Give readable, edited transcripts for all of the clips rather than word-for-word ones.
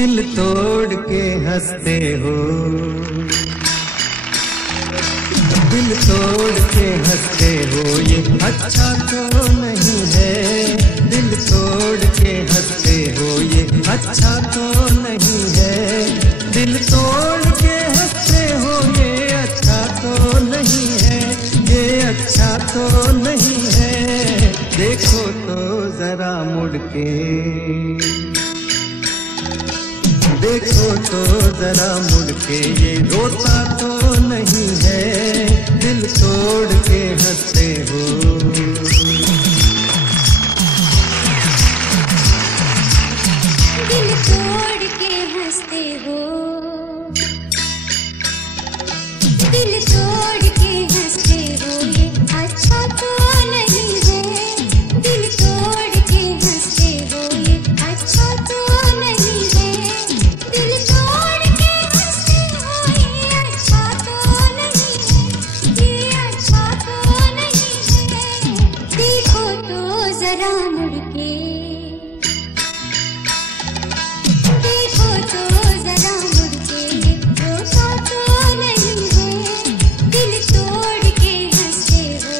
दिल तोड़ के हंसते हो, दिल तोड़ के हंसते हो, ये अच्छा तो नहीं है। दिल तोड़ के हंसते हो, ये अच्छा तो नहीं है। दिल तोड़ के हंसते हो, ये अच्छा तो नहीं है, ये अच्छा तो नहीं है। देखो तो जरा मुड़ के, देखो तो जरा मुड़ के, ये रोता तो नहीं है। दिल तोड़ के हंसते हो, दिल तोड़ के हंसते हो, दिल तोड़ के हंसते हो, ये अच्छा तो नहीं है। दिल तोड़ के हंसते हो, ये अच्छा तो नहीं है। दिल तोड़ के हंसते हो, ये अच्छा तो नहीं है, ये अच्छा तो नहीं है। देखो तो जरा मुड़ के, देखो तो जरा मुड़ के, ये रोता तो नहीं है। दिल तोड़ के हंसते हो।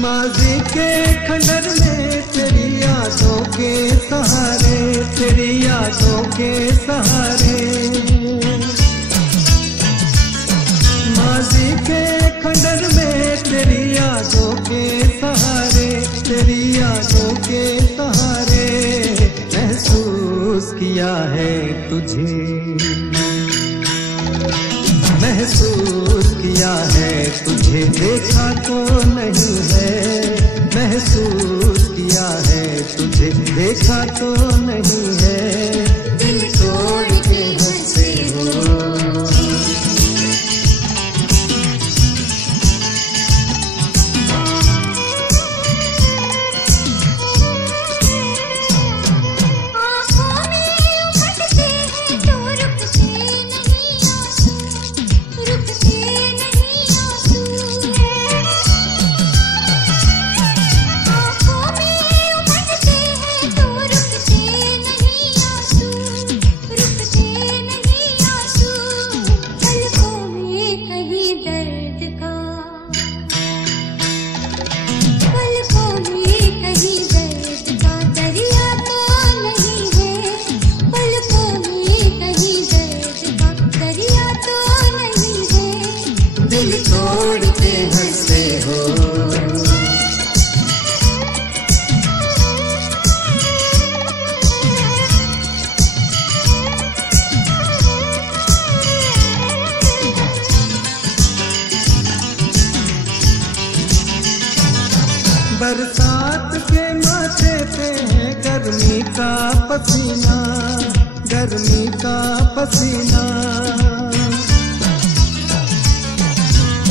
माज़ी के खंडर में तेरी यादों के सहारे, तेरी यादों के सहारे। माज़ी के खंडर में तेरी यादों के सहारे, तेरी यादों के सहारे। महसूस किया है तुझे, महसूस किया है तुझे, देखा तो नहीं है। महसूस किया है तुझे, देखा तो नहीं है। दिल तोड़ के हंसते हो, आँखों में उमड़ते हैं तो रुकते नहीं आंसू, रुकते नहीं आंसू। आँखों में उमड़ते हैं तो रुकते नहीं आंसू, रुकते नहीं आंसू। पलकों में कहीं दर्द का, पलकों में कहीं दर्द का दरिया तो नहीं है। पलकों में कहीं दर्द का दरिया तो नहीं है। दिल तोड़ के हंसते हो। बरसात के माथे पे है गर्मी का पसीना, गर्मी का पसीना।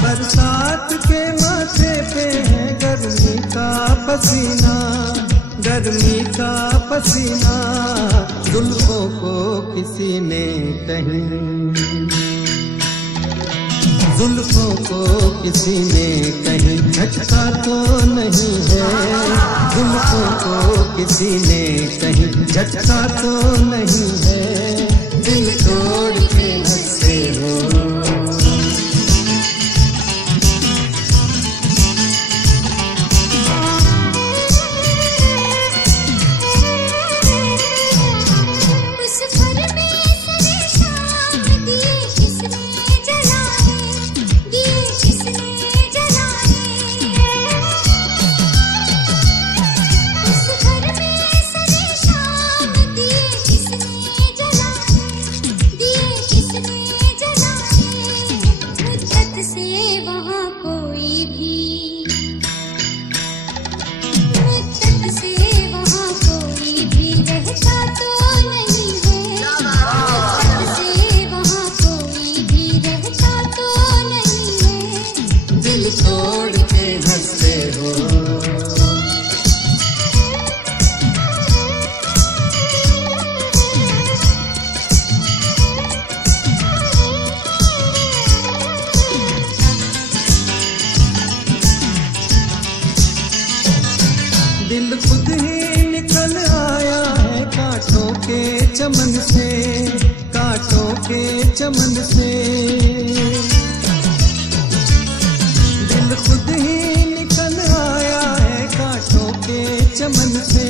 बरसात के माथे पे है गर्मी का पसीना, गर्मी का पसीना। जुल्फों को किसी ने कहीं, जुल्फों को किसी ने कहीं झटका तो नहीं है। जुल्फों को किसी ने कहीं झटका तो नहीं है। दिल तोड़ के हंसते हो, उस घर में सरे शाम दिए किसने जलाए, दिए किसने जलाए। उस घर में सरे शाम दिए किसने जलाए, दिए किसने जलाए। मुद्दत से वहाँ कोई भी, मुद्दत से वहाँ कोई भी रहता तो नहीं है। मुद्दत से वहाँ कोई भी रहता तो नहीं है। दिल तोड़ के हंसते हो। दिल खुद ही निकल आया है कांटों के चमन से, कांटों के चमन से। दिल खुद ही निकल आया है कांटों के चमन से,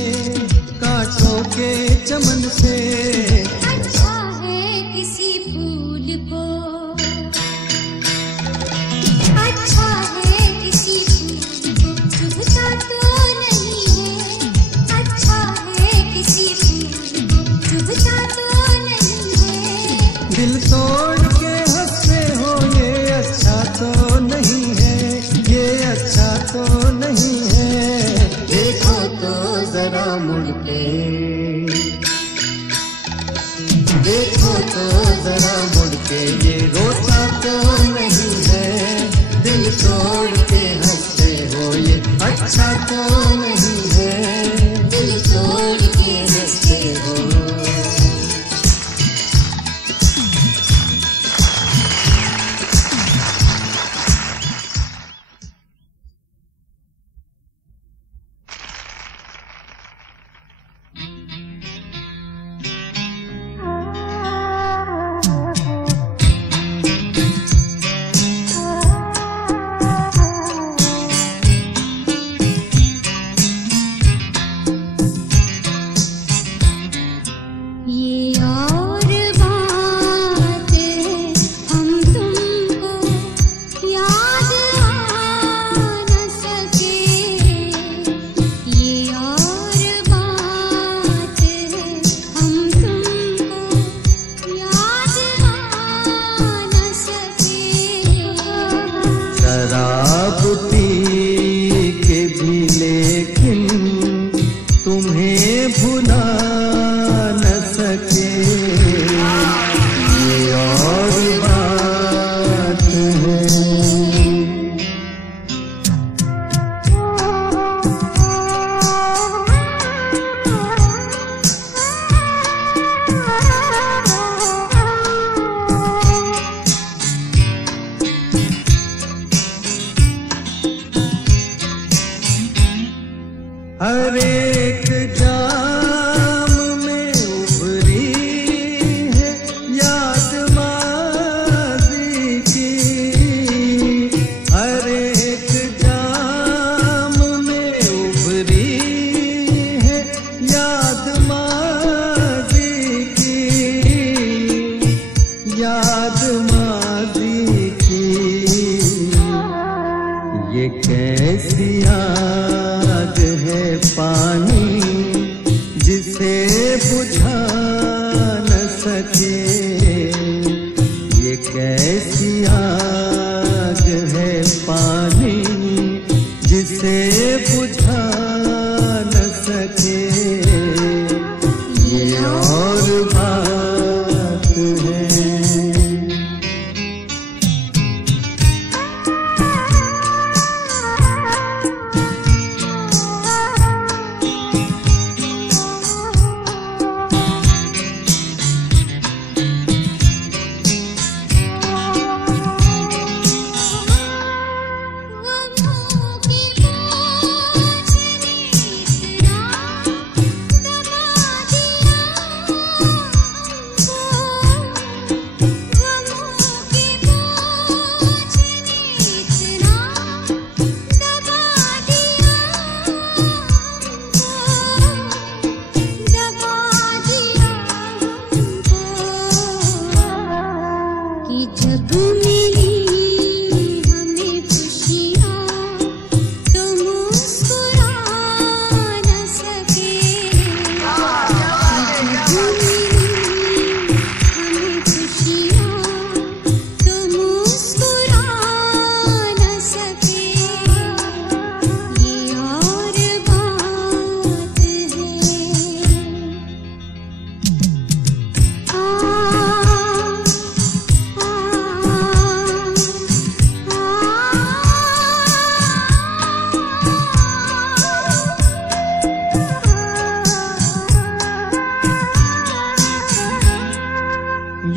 कांटों के चमन से। अच्छा है किसी फूल को, अच्छा है किसी फूल को चुभता तो नहीं है, अच्छा है किसी फूल को चुभता तो नहीं है। दिल तोड़ के हंसते हो ये अच्छा तो नहीं है, ये अच्छा तो नहीं है। देखो तो जरा मुड़ के, देखो तो जरा मुड़ के, ये रोता तो नहीं है। दिल तोड़ के हंसते हो ये अच्छा तो नहीं है, दिल तोड़ के हंसते हो। शराब पी के भी लेकिन तुम्हें भुला न सके, ये और बात है। हर एक जाम में उभरी है याद माज़ी की, हर एक जाम में उभरी है याद माज़ी की, याद माज़ी की। ये कैसी आग है पानी जिसे बुझा न सके, ये कैसी आग है पानी जिसे बुझा न सके, ये और बात है।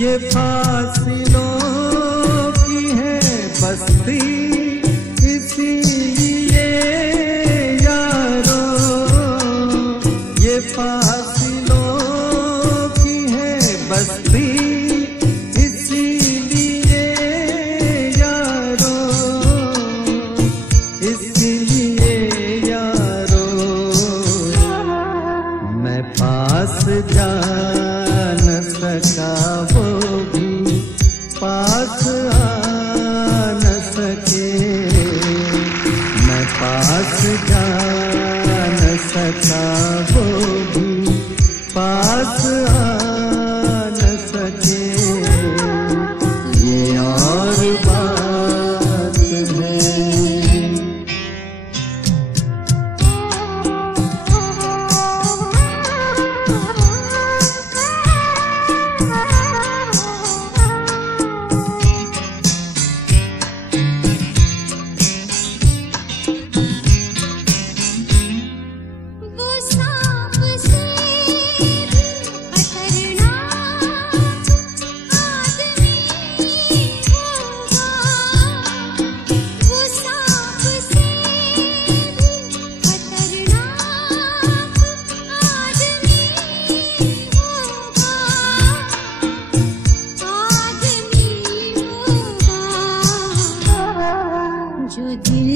ये फासिलों की है बस्ती इसीलिए यारो,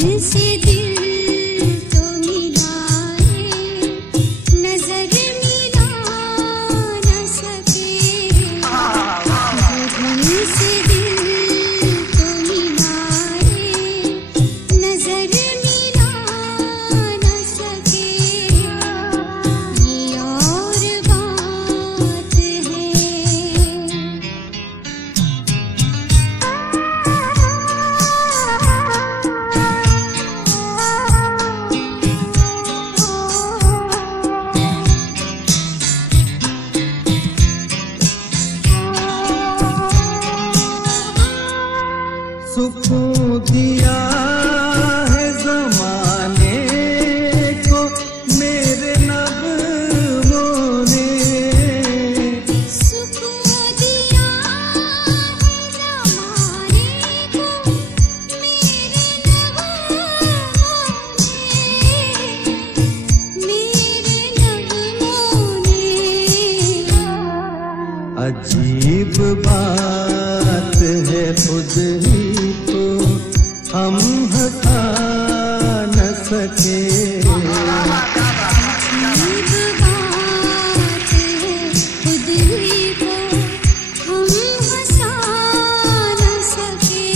से दिल तो मिलाए, नजर मिला न सके। दिल से दिल तो मिलाए, नजर मिला न सके। ये और बात है। सुकून दिया है ज़माने को मेरे नगमों ने, सुकून दिया है ज़माने को मेरे नगमों ने। अजीब बात है खुद ही तो हम हटा न सके। अजीब बात है खुद ही को हम हंसा न सके।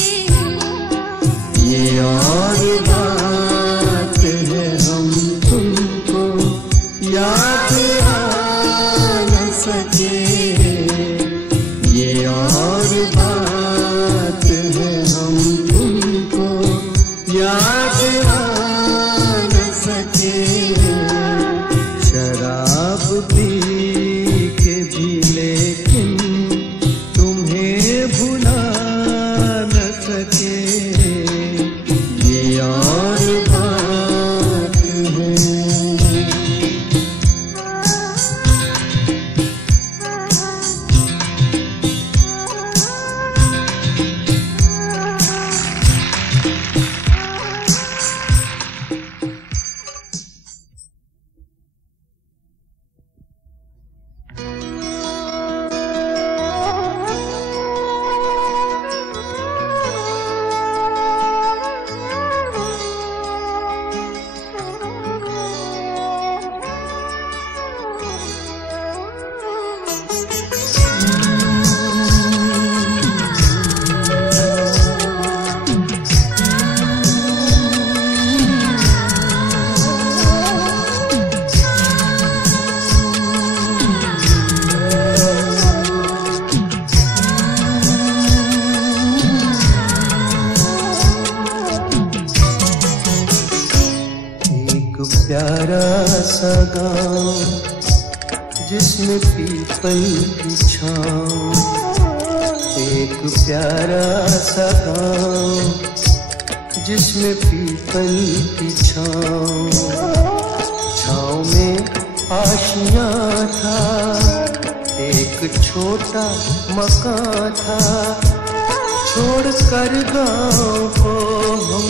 ये और बात है हम तुमको याद आ न सके। ये और बात है हम तुमको याद आ न सके। शराब पी के भी लेकिन तुम्हें भुला न सके। ये और बात है। प्यारा सा गाँव जिसमें पीपल की छाँव। एक प्यारा सा गाँव जिसमें पीपल की छाँव। छाँव में आशियाँ था, एक छोटा मकान था। छोड़ कर गाँव को हम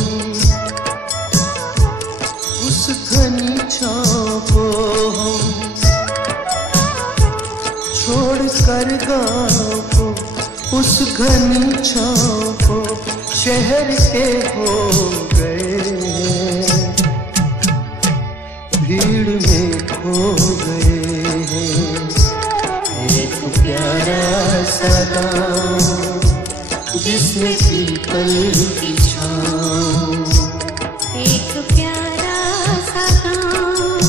उस घनी छाँव को हम, छोड़ कर गाँव को उस घनी छाँव को शहर के हो गए। भीड़ में खो गए। एक प्यारा सा गाँव जिसमें पीपल की छाँव। एक प्यारा सा गाँव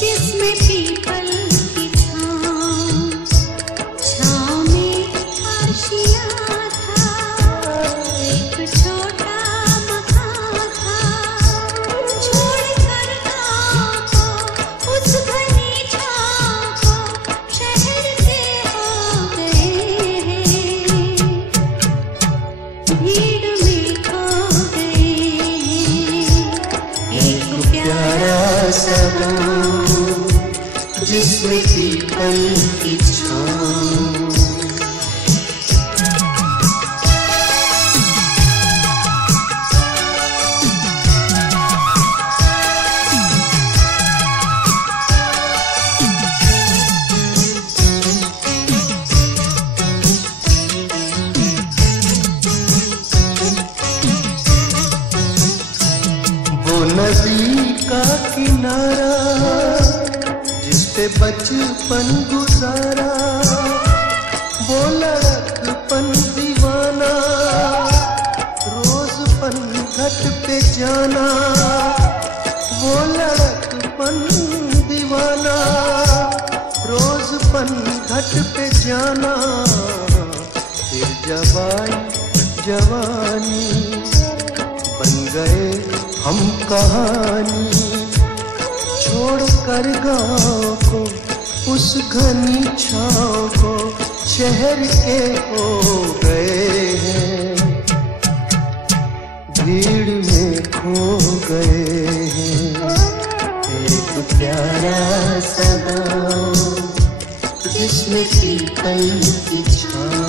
जिसमें पीपल की छाँव। छाँव में आशियाँ था, एक छोटा मकान था। छोड़ कर गाँव को उस घनी छाँव को शहर के हो गए। भीड़ में खो गए। एक प्यारा सा गाँव जिसमें पीपल की छाँव। नदी का किनारा जिस पे बचपन गुजारा, वो लड़कपन दीवाना रोज पनघट पे जाना, वो लड़कपन दीवाना रोज पनघट पे जाना। फिर जवानी बन गए हम कहानी, छोड़ कर गाँव को उस घनी छाँव को, शहर के हो गए हैं, भीड़ में खो गए हैं। एक प्यारा सा गाँव जिसमें पीपल की छाँव।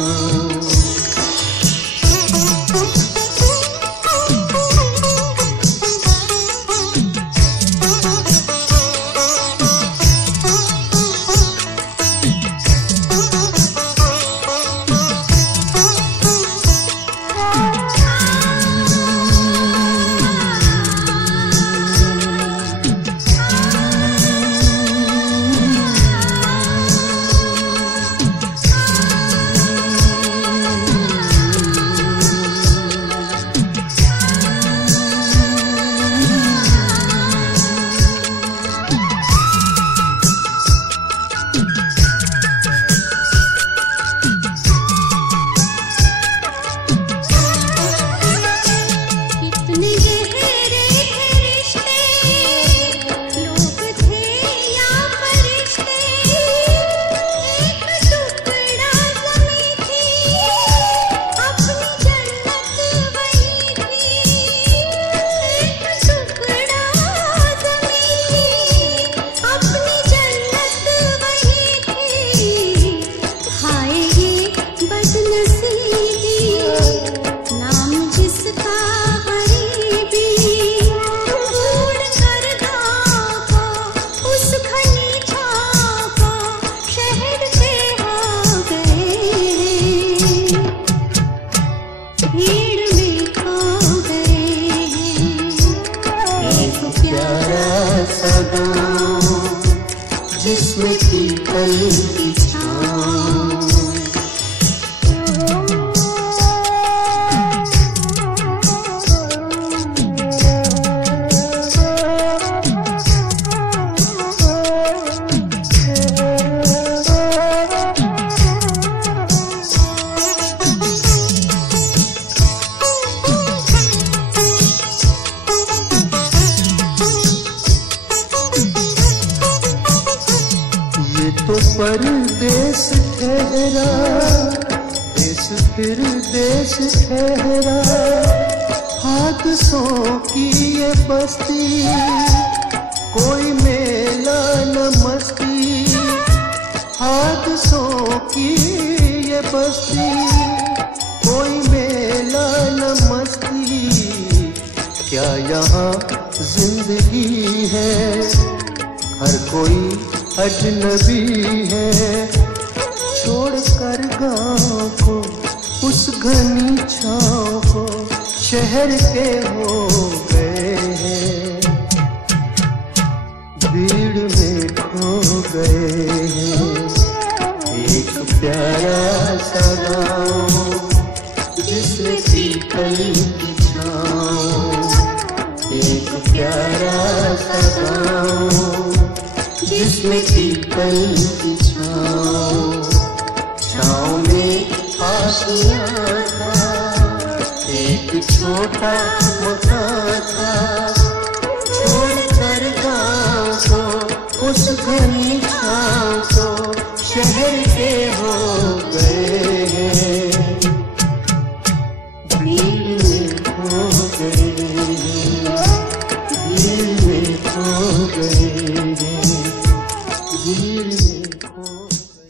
जिसमें पीपल की छाँव। तो परदेस ठहरा, देश फिर देश ठहरा, हादसों की ये बस्ती, कोई मेला न मस्ती। हादसों की ये बस्ती, कोई मेला न मस्ती। क्या यहाँ जिंदगी है, हर कोई अजनबी है। छोड़ कर गाँव को उस घनी छाँव को, शहर के हो गए हैं, भीड़ में खो गए हैं। एक प्यारा सा गाँव जिसमें पीपल की छाँव। एक प्यारा सा गाँव जिसमें पीपल की छाँव। छाँव में आशियाँ था, एक छोटा मकान था। छोड़ कर गाँव को उस घनी छाँव को, शहर के हो गए हैं, भीड़ में खो गए हैं, भीड़ में खो गए हैं, भीड़ में खो गए।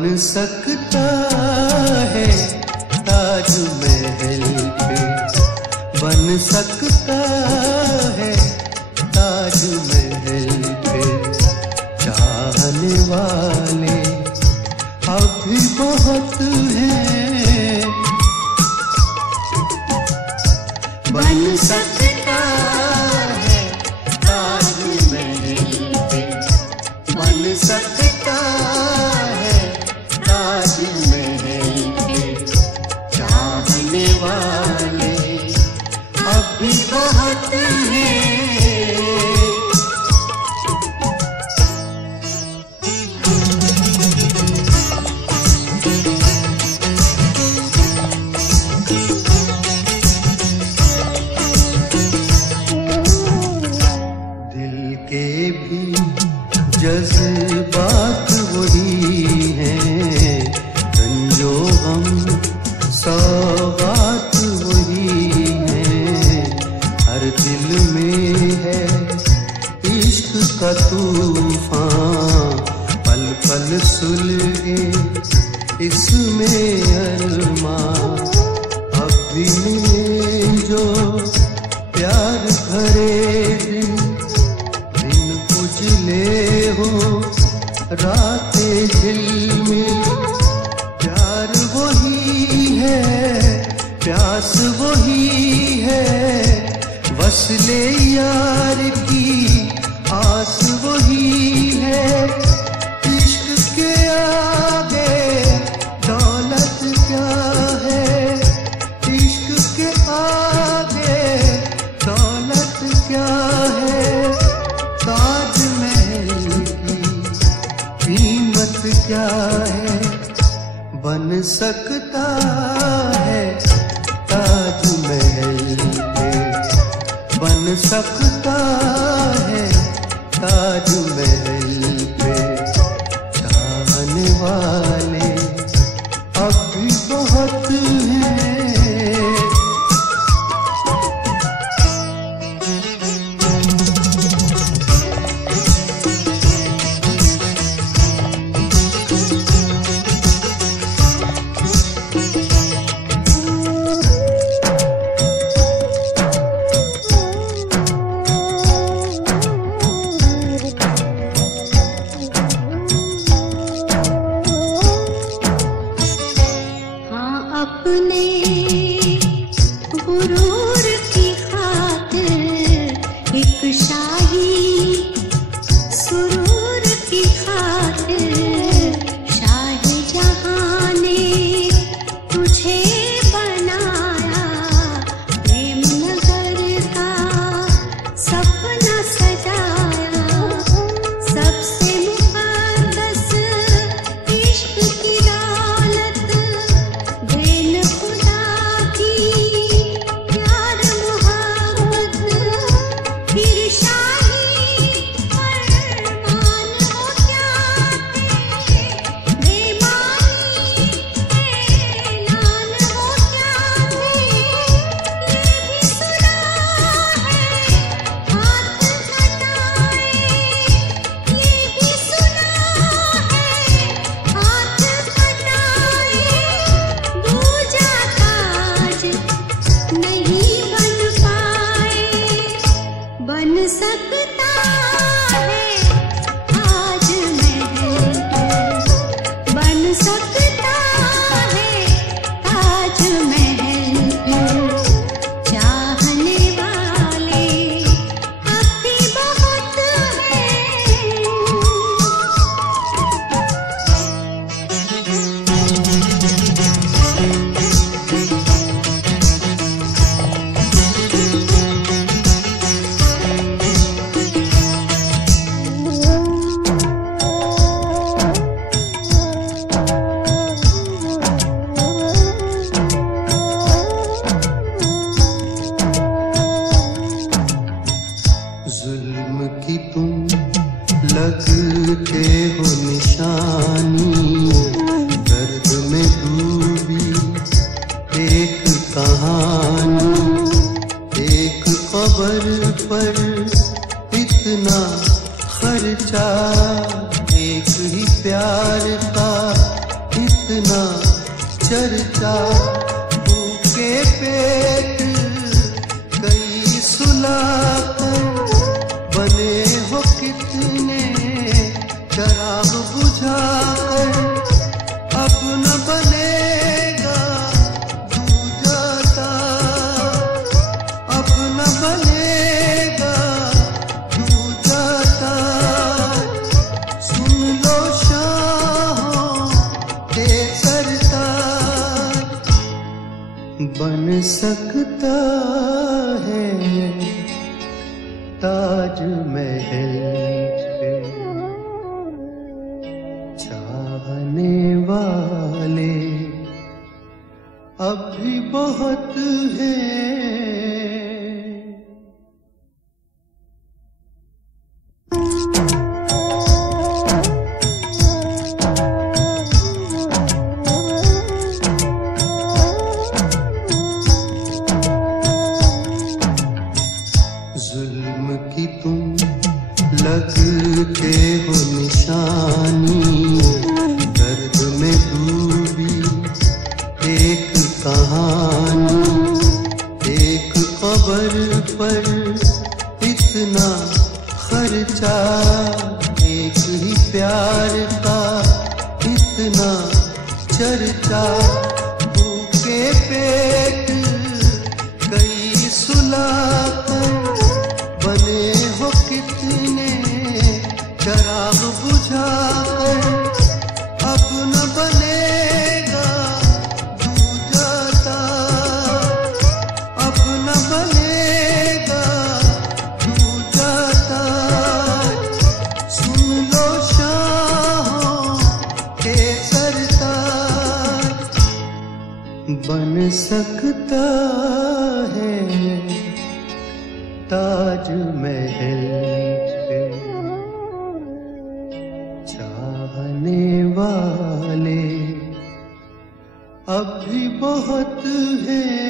बन सकता है ताजमहल पे, बन सकता है ताजमहल पे। चाहने वाले अब भी बहुत हैं, बन सकता है ताजमहल पे, बन सकता है ताजमहल पे। चाहने वाले अब भी बहुत हैं। जज्बात वही हैं, रंजो गम सौगात वही हैं। हर दिल में है इश्क का तूफान, पल पल सुलगे इसमें अरमां। अब भी मिले जो प्यार भरे दिन, उजले हो रातें झिलमिल। प्यार वही है, प्यास वही है, वस्ले यार की आस वही है। इश्क के आगे दौलत क्या है, इश्क के आगे दौलत क्या है। ताजमहल की कीमत क्या है, बन सकता है ताजमहल पे, बन सकता है ताजमहल पे। चाहने वाले अब भी बहुत हैं। अपने गुरूर की खातिर, एक शाही सुरूर की खातिर, शाहजहां ने तुझे बनाया। प्रेम नगर का सपना सजाया, सबसे मुक़द्दस इश्क की दौलत, देन खुदा की प्यार मोहब्बत। फिर शाही फरमान हो क्या थे, बेईमानी ऐलान हो क्या थे। ये भी सुना है हाथ हटाए, ये भी सुना है हाथ हटाए। दूजा ताज नहीं बन पाए, बन सकता है ताजमहल पे, बन सकता है ताजमहल पे। चाहने वाले अब भी बहुत हैं। जुल्म की तुम लगते हो निशानी, दर्द में डूबी एक कहानी। एक कब्र पर इतना खर्चा, एक ही प्यार का इतना चर्चा, भूखे पेट कई सुलाकर, बने हो कितने शराब बुझाकर, अब न बनेगा दूजा ताज, अब न बनेगा दूजा ताज। सुन लो शाहों के सरताज, बन सकता है ताज महल पे, चाहने वाले अब भी बहुत हैं। जुल्म की तुम लगते हो निशानी, दर्द में डूबी एक कहानी, एक कब्र पर इतना खर्चा, एक ही प्यार का इतना चर्चा, भूखे पेट कई सुलाकर, बने हो कितने शराब बुझाकर, अब न बनेगा दूजा ताज, अब न बनेगा दूजा ताज। सुन लो शाहों के सरताज, बन सकता है ताज महल पे, चाहने वाले अब भी बहुत हैं।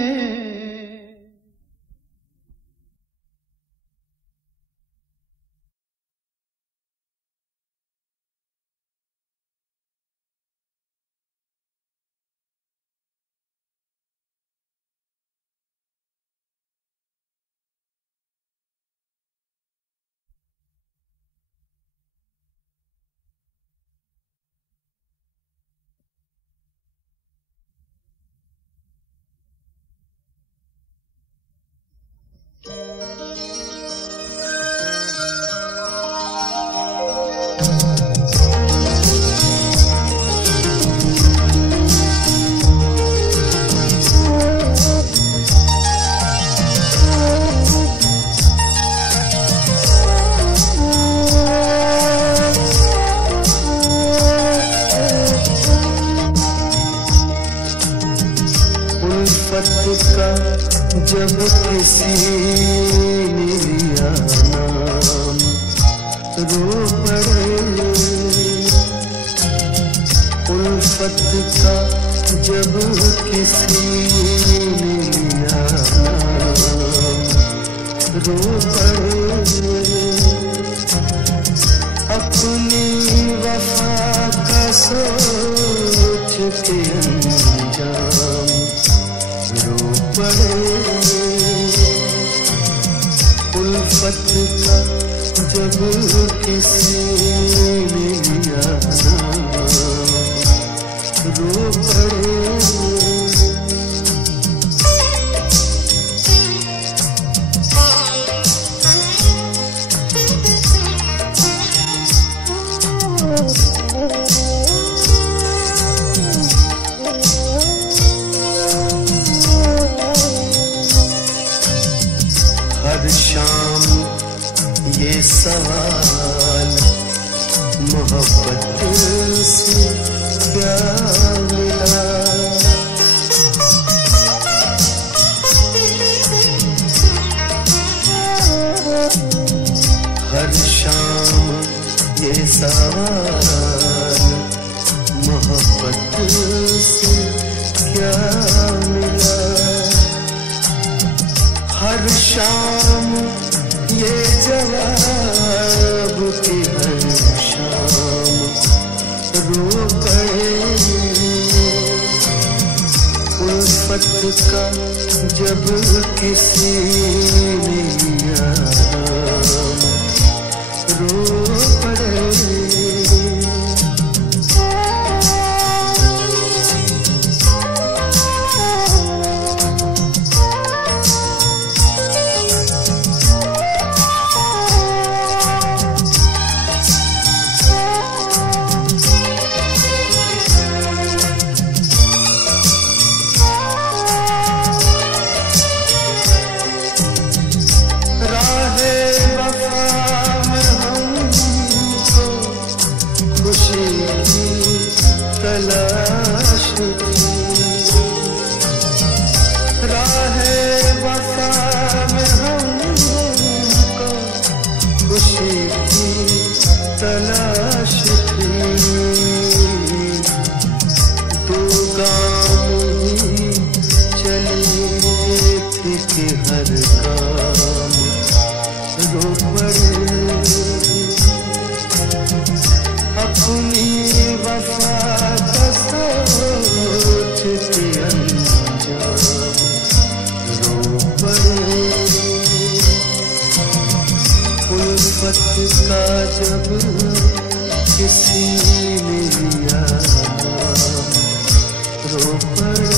का जब किसी ने लिया नाम, रो पड़े। उल्फत का जब किसी ने लिया नाम, रो पड़े। अपनी वफा का सोच के अंजाम रो पड़े। उल्फत का जब किसी ने लिया नाम, रो पड़े। हर शाम ये सवाल मोहब्बत से क्या मिला। हर शाम ये सवाल मोहब्बत से क्या मिला। हर शाम ये जवाब कि हर शाम रो पड़े। का जब किसी ने लिया रो पड़े। का जब किसी ने लिया रो पड़े।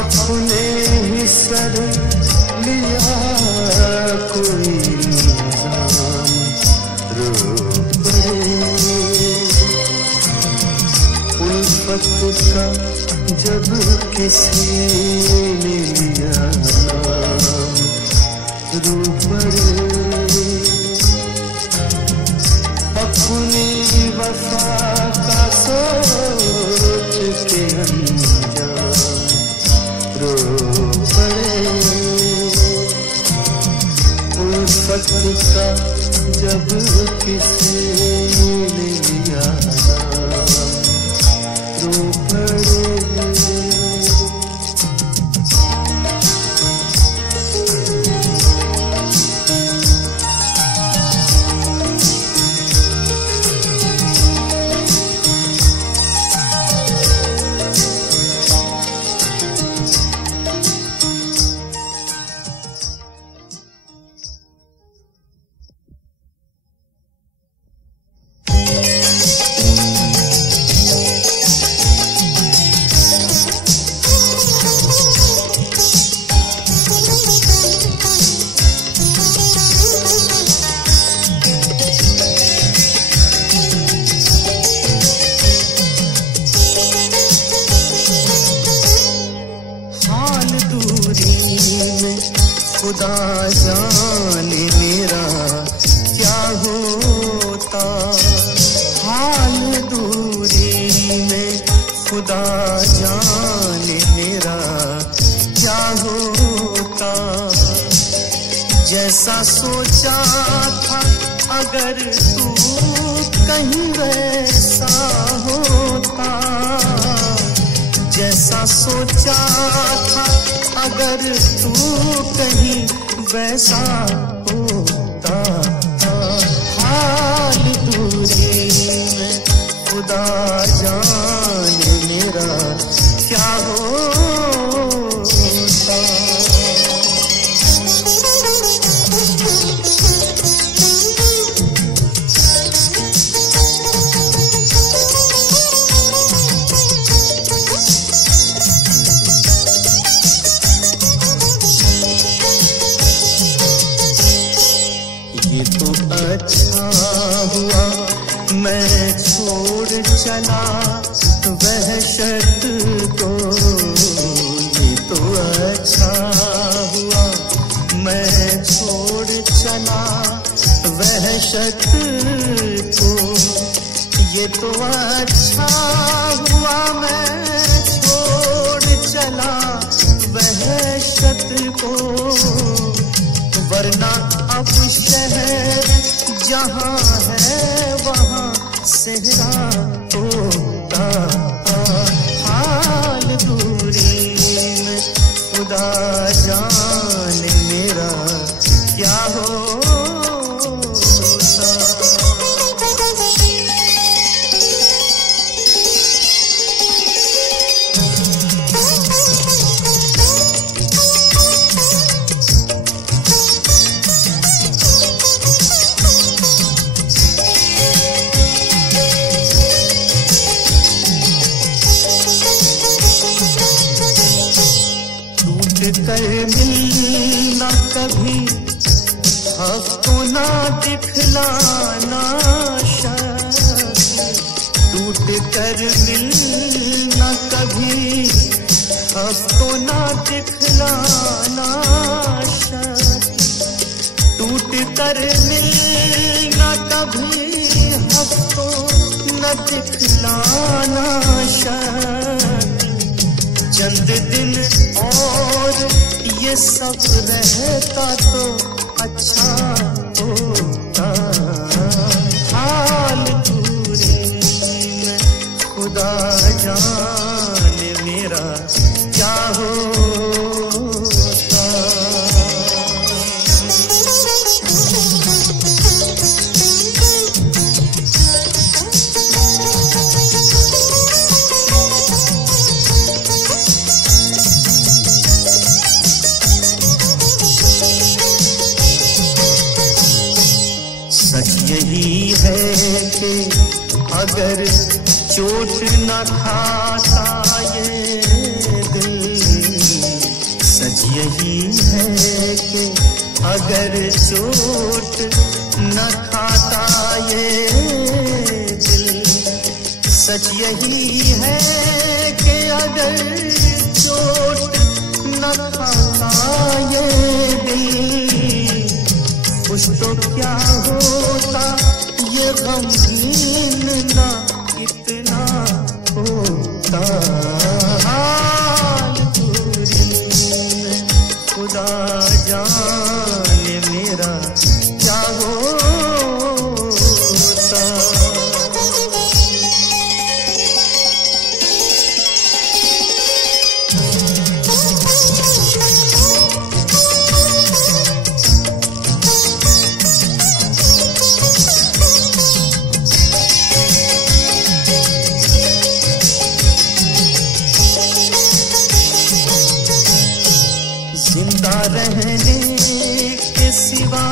अपने ही सर लिया कोई निजाम रो पड़े। उल्फत का जब किसी ने लिया नाम रो पड़े। अपनी वफा का सोच के अंजाम रो पड़े। उल्फत का जब किसी ने लिया नाम रो पड़े। खुदा जाने मेरा क्या होता, हाल दूरी में खुदा जाने मेरा क्या होता। जैसा सोचा था अगर तू कहीं वैसा होता, जैसा सोचा था अगर तू कहीं वैसा होता। हाल दूरी में खुदा जाने मेरा क्या होता। ये तो अच्छा हुआ मैं छोड़ चला वहशत को। ये तो अच्छा हुआ मैं छोड़ चला वहशत को। ये तो अच्छा हुआ मैं छोड़ चला वहशत को। वरना अब शहर जहाँ है वहाँ सेहरा होता। हाल दूरी में खुदा जाने मेरा क्या होता। कर मिलना कभी हफ्तों ना दिखलाना शर्त। टूट कर मिलना कभी हफ्तों ना दिखलाना शर्त। टूट कर मिलना कभी हफ्तों न दिखलाना शर्त। चंद दिन और ये सब रहता तो अच्छा होता। हाल दूरी में खुदा जाने मेरा क्या होता। यही है कि अगर चोट न खाता ये दिल। सच यही है कि अगर चोट न खाता ये दिल। सच यही है कि अगर चोट न खाता ये दिल। कुछ तो क्या होता ये गमगीन ना इतना होता। हाल दूरी में खुदा जाने मेरा क्या होता। जिंदा रहने के सिवा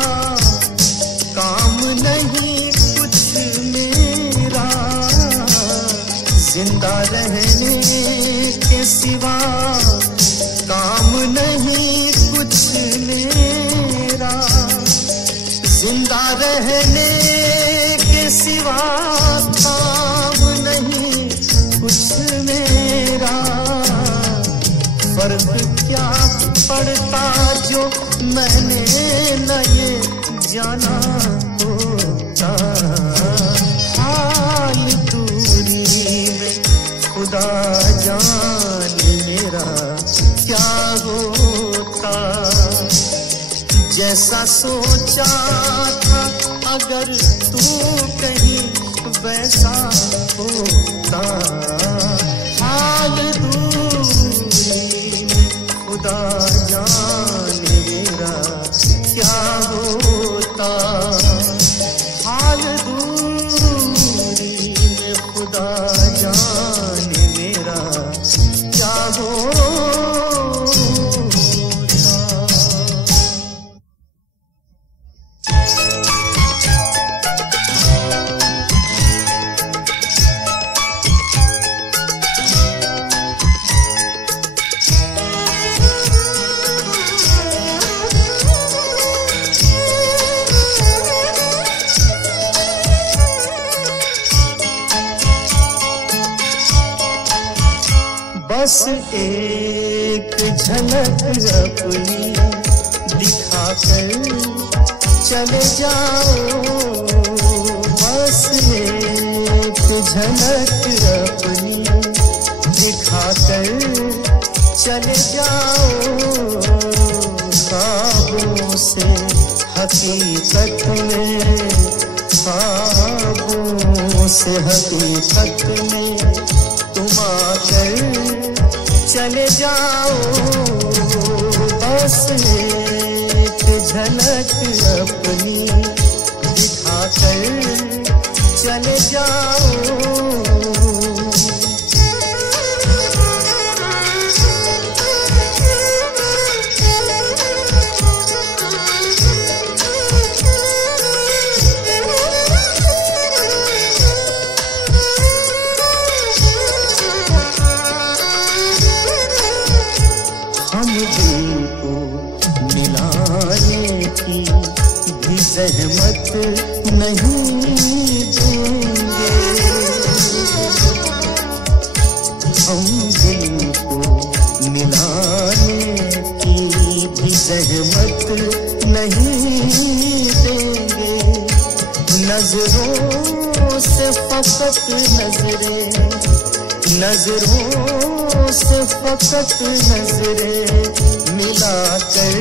काम नहीं कुछ मेरा। जिंदा रहने के सिवा काम नहीं कुछ मेरा। जिंदा रहने के सिवा काम नहीं कुछ मेरा। फर्क क्या पड़ता जो मैंने न ये जाना होता। हाल दूरी में खुदा जाने मेरा क्या होता। जैसा सोचा था अगर तू कहीं वैसा होता। हाल दूरी में खुदा जाने मेरा क्या होता। हाल दूरी में खुदा जाने मेरा क्या होता। झलक अपनी दिखाकर चले जाओ, बस एक झलक अपनी दिखाकर चले जाओ। ख्वाबों से हकीकत में, ख्वाबों से हकीकत में तुम आकर चले जाओ, बस एक झलक अपनी दिखाकर चले जाओ। हम दिल को मिलाने की भी ज़हमत नहीं देंगे, हम दिल को मिलाने की भी ज़हमत नहीं देंगे। नजरों से फकत नजरें, नजरों से फकत नजरें मिलाकर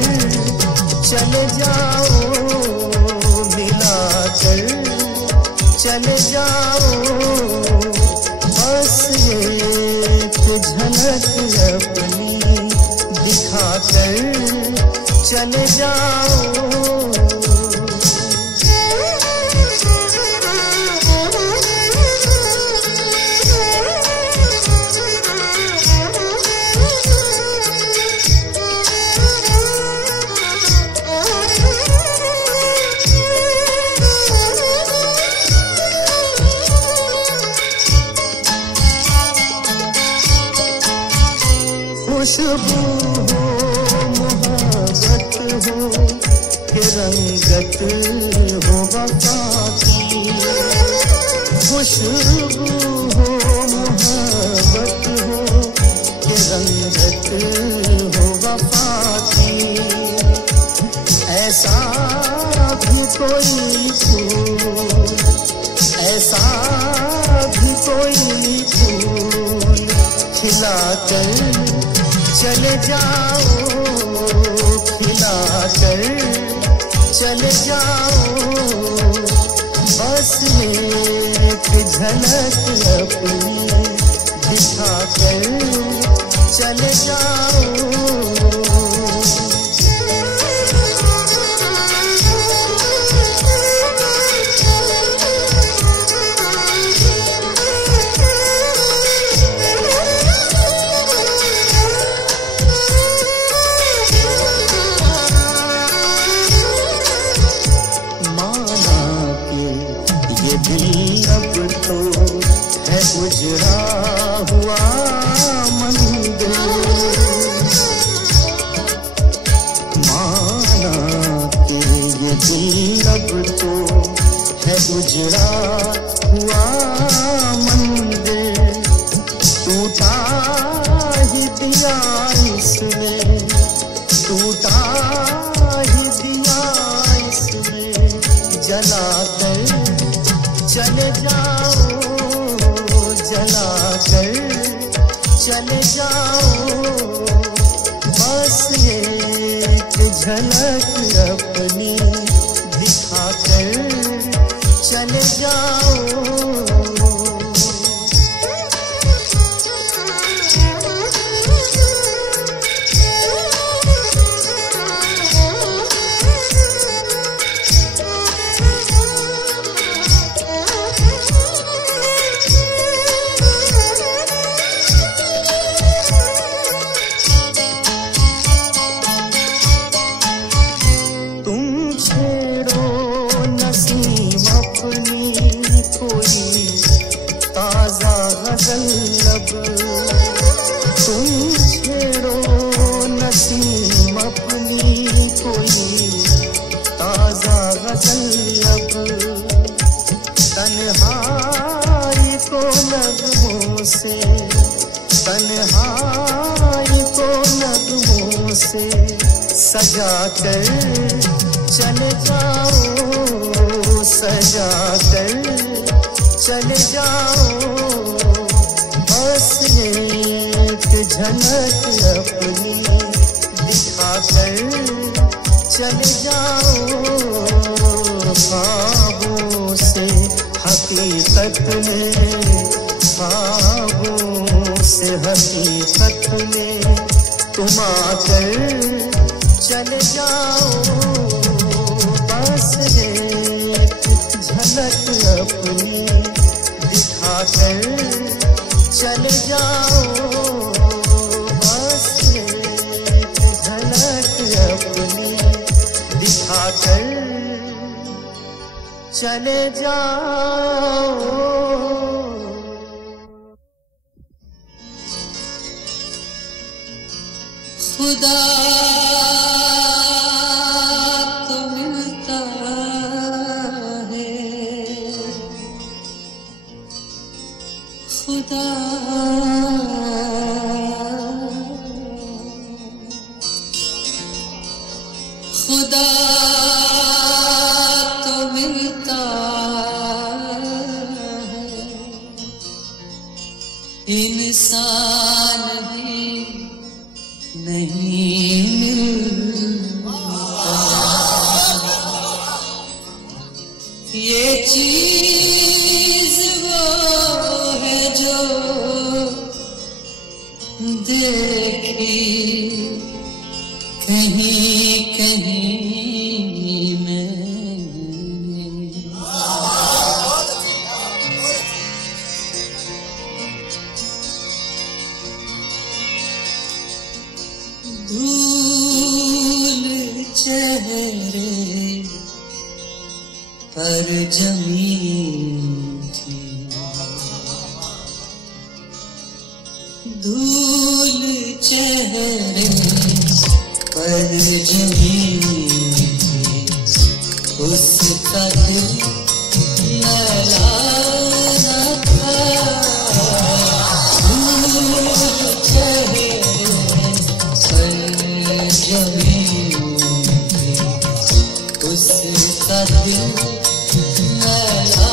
चले जाओ, मिलाकर चले जाओ, बस एक झलक अपनी दिखाकर चले जाओ। खुशबू हो मोहब्बत हो कि रंगत हो वफा की, खुशबू हो मोहब्बत हो कि रंगत हो वफा की। ऐसा भी कोई फूल, ऐसा भी कोई फूल खिलाकर चले जाओ, खिलाकर चले जाओ, बस एक झलक अपनी दिखाकर चले जाओ। उजड़ा हुआ मंदिर, माना कि ये दिल अब तो है उजड़ा हुआ मंदिर। टूटा ही दिया इसमें, टूटा ही दिया इसमें, जलाकर चले जाओ, जलाकर चले जाओ, बस एक झलक अपनी दिखाकर चले जाओ। लब तुम छेड़ो नसीम अपनी कोई ताजा गजल लब, तन्हाई को नगमों से, तन्हाई को नगमों सजा कर चले जाओ, सजा कर चले जाओ, बस एक झलक अपनी दिखा कर चले जाओ। ख्वाबों से हकीकत में, ख्वाबों से हकीकत में तुम आकर चले जाओ, बस एक झलक अपनी दिखा कर चले जाओ, बस एक झलक अपनी दिखा कर चले जाओ। खुदा तो मिलता है, खुदा खुदा तो मिलता है, इंसान भी नहीं मिलता। ये चीज वो है जो देखी कहीं कहीं मैंने। धूल चेहरे पर जमीन की, धूल चेहरे पर जमीन की, उसका दिल मैला था। धूल चेहरे जमीन पे उसका दिल मैला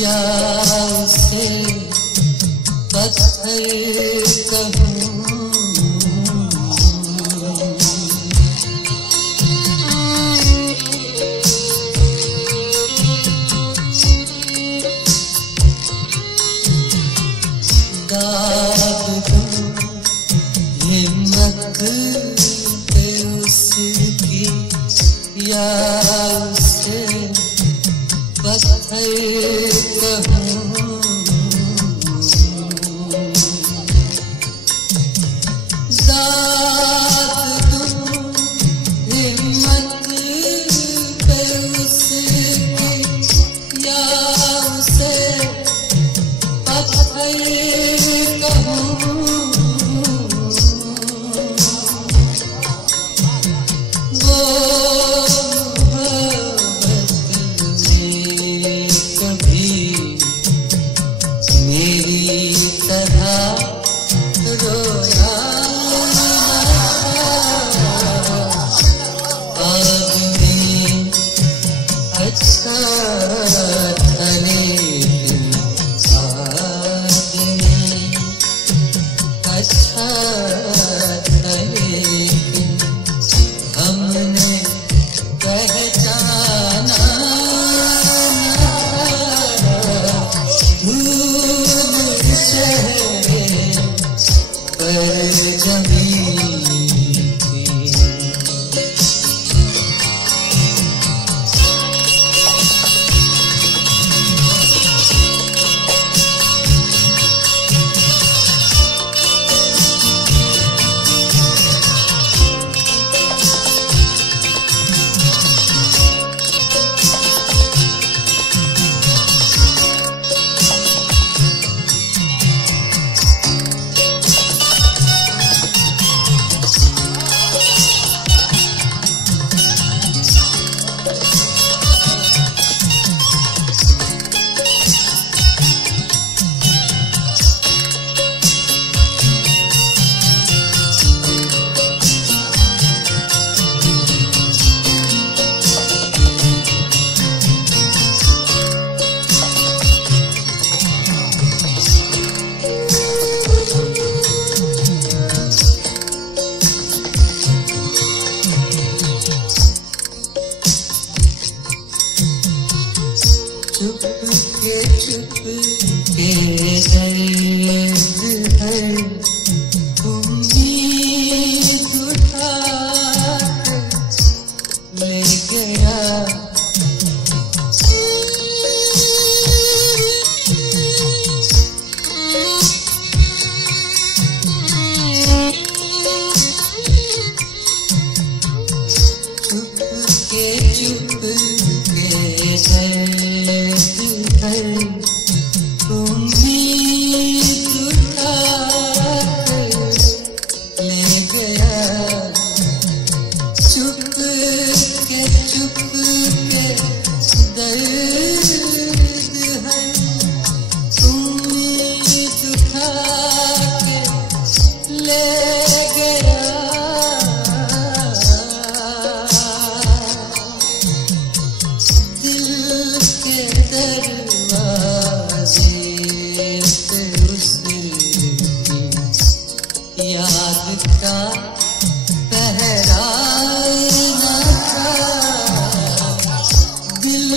या उसे पत्थर कहूँ। दाद दूँ हिम्मत पे उसकी या उसे पत्थर कहूँ। दाद दूँ हिम्मत पे उसकी या उसे पत्थर कहूँ। वो मेरी तरह रोया आदमी अच्छा था लेकिन आदमी अच्छा था लेकिन हमने पहचाना चुप के दर्द है उम्मीद उठा ले गया। चुप के उम्मीद उठा ले गया। चुप के दर्द है उम्मीद उठा ले गया। दिल के दरवाजे पे उसकी याद का पहरा न था। दिल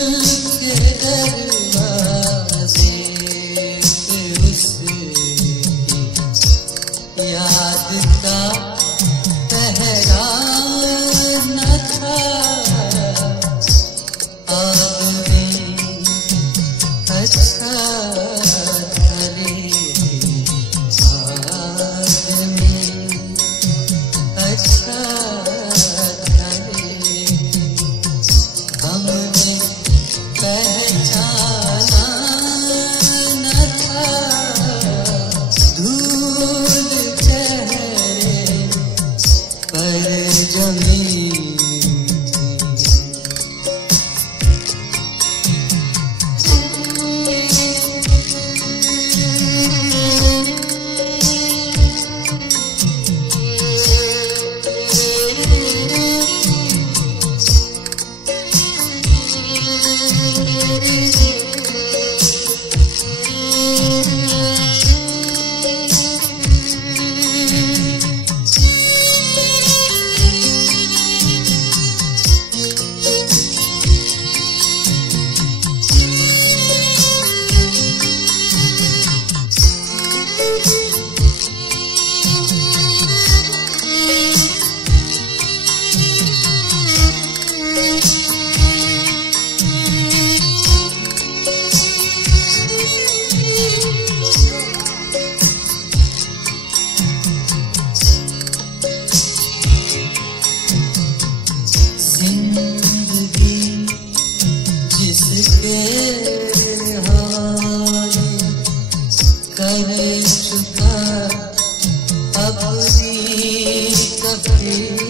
के दरवाजे पे उसकी याद का पहरा न था। आदमी के हवाले कर चुका अपनी तफरीर।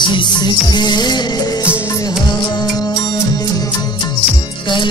जिसके हवाले कर